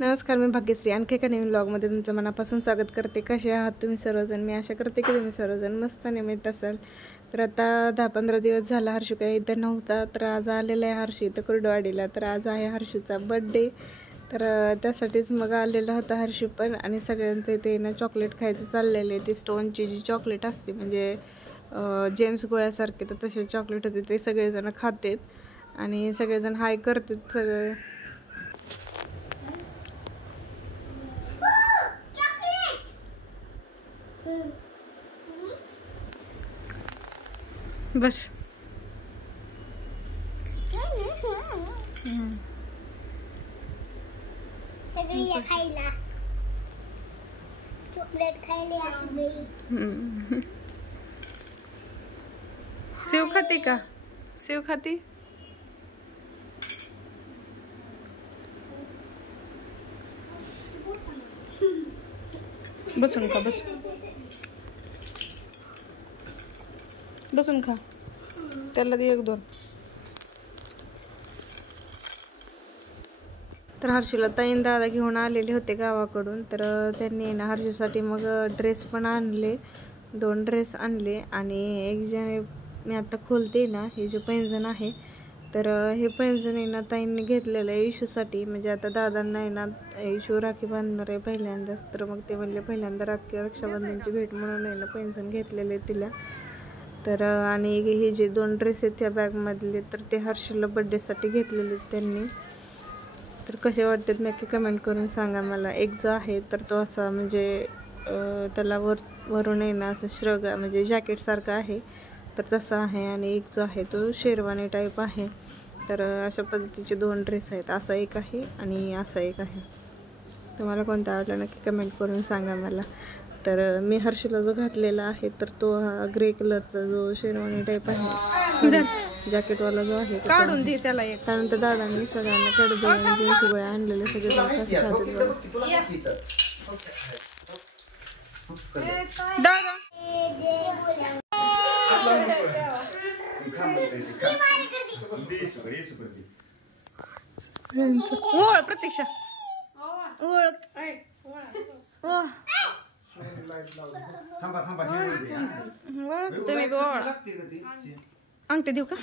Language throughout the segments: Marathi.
नमस्कार, मी भाग्यश्री आणखी एका नवीन व्लॉगमध्ये तुमचं मनापासून स्वागत करते. कसे आहात तुम्ही सर्वजण? मी आशा करते की तुम्ही सर्वजण मस्त निमित्त असाल. तर आता 10-15 दिवस झाला हर्षू काही इथं नव्हता, तर आज आलेला आहे हर्षू इथं कुर्डवाडीला. तर आज आहे हर्षूचा बड्डे, तर त्यासाठीच मग आलेला होता हर्षू पण. आणि सगळ्यांचं इथे ना चॉकलेट खायचं चाललेलं आहे. ती स्टोनची जी चॉकलेट असते म्हणजे जेम्स गोळ्यासारखे, तर तसे चॉकलेट होते ते सगळेजण खातात आणि सगळेजण हाय करतात सगळे. बस सगळी खायला चॉकलेट खायला सगळी. सेव खाते का? सेव खाते? बसून खा, बसून खा. त्याला दे 1-2. तर हर्षूला ताईन दादा घेऊन आलेले होते गावाकडून, तर त्यांनी ना हर्षूसाठी मग ड्रेस पण आणले. 2 ड्रेस आणले आणि एक जे मी आता खोलते ना, हे जे पैंजण आहे, तर हे पैंजण आहे ना ताईंनी घेतलेलं आहे इशूसाठी. म्हणजे आता दादांना आहे ना इशू राखी बांधणार आहे पहिल्यांदाच, तर मग ते म्हणले पहिल्यांदा रक्षाबंधनची भेट म्हणून आहे ना पैंजण घेतलेले तिला. तर आणि हे जे 2 ड्रेस आहेत त्या बॅगमधले, तर ते हर्षूला बड्डेसाठी घेतलेले त्यांनी. तर कसे वाटतात नक्की कमेंट करून सांगा मला. एक जो आहे तर तो असा म्हणजे त्याला वरून आहे ना असं श्रग म्हणजे जॅकेटसारखं आहे, तर तसा आहे. आणि एक जो आहे तो शेरवानी टाईप आहे. तर अशा पद्धतीचे 2 ड्रेस आहेत. असा एक आहे आणि असा एक आहे. तुम्हाला कोणता आवडला नक्की कमेंट करून सांगा मला. तर मी हर्षूला जो घातलेला आहे तर तो हा ग्रे कलरचा जो शेरवानी टाईप आहे, जॅकेटवाला जो आहे काढून दे त्याला. एक त्यानंतर दादांनी सगळ्यांना कडबे जीन्स गोळ्या आणलेले सगळे दादा. ओळ प्रतीक्षा ओळ ओळ तुम्ही अंगठी देऊ का?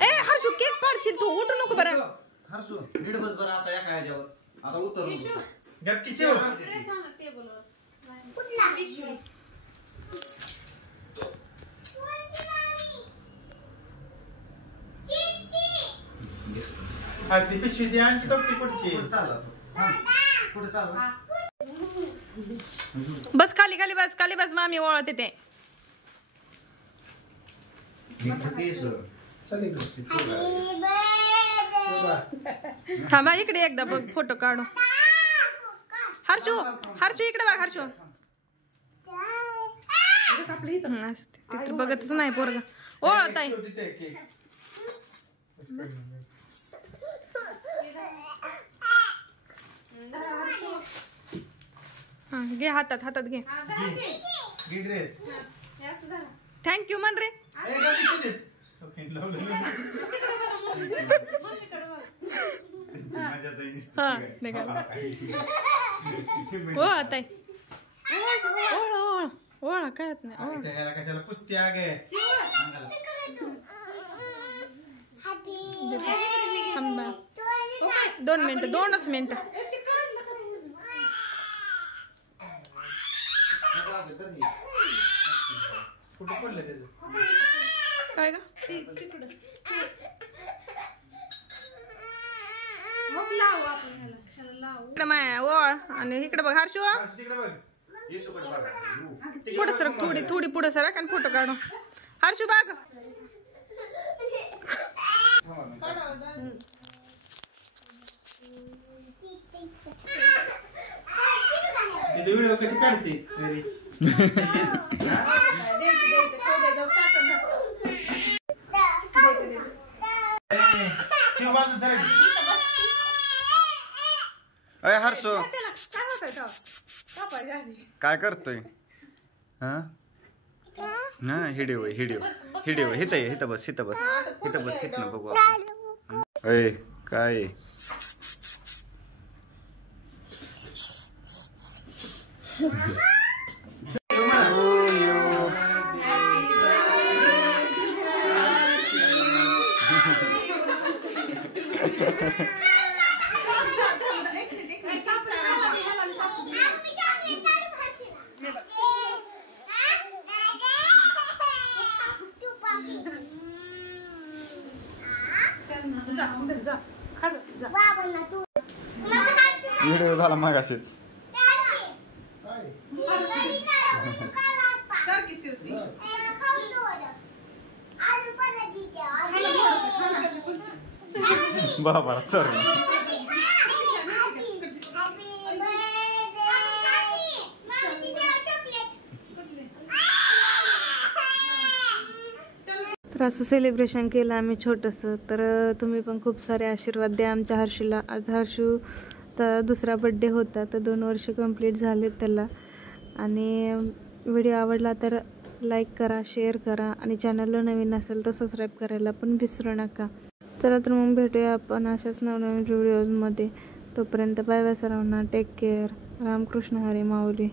ए हर्षू केक पाडशील तू, उठू नको बरं. हर्षू नीट बस बरं. आता या काय ह्याच्यावर आता उतर गप्पी सेव ती पिशवी ती आणखी टोपी पुढची पुढे चालू. बस खाली खाली बस, खाली बस. मामी ओळखते ते. थांबा इकडे एकदा बघ फोटो काढू. हर्षू हर्षू इकडे बघ. हर्षू बघतच नाही पोरगा. ओळख ताई. घे हातात, हातात घे. थँक्यू म्हण रे. ओळख ताई. ओळख काय नाही. कशाला पुसते आगे 2 मिनिटं 2च मिनिटं. काय का इकडे माया ओळ आणि इकडे बघ. हर्षू पुढे सरक, थोडी पुढे सरक आणि फोटो काढू. हर्षू बघ. व्हिडिओ कशी काढते हर्षू काय करतोय? हिडिओ हिडिओ हिडिओ हिथं बस हिथं बस हिथं बस हिथं बघू आपण. काय व्हिडिओ झाला मगाशीच. बाबा चल तर असं सेलिब्रेशन केलं आम्ही छोटंसं. तर तुम्ही पण खूप सारे आशीर्वाद द्या आमच्या हर्षूला. आज हर्षू तर दुसरा बड्डे होता, तर 2 वर्ष कंप्लीट झालेत त्याला. आणि व्हिडिओ आवडला तर लाईक करा, शेअर करा आणि चॅनलला नवीन असेल तर सबस्क्राईब करायला पण विसरू नका. चला तर मग भेटूया आपण अशाच नवनवीन व्हिडिओजमध्ये. तोपर्यंत बाय बाय सर्वांना. Take care. रामकृष्ण हरी माऊली.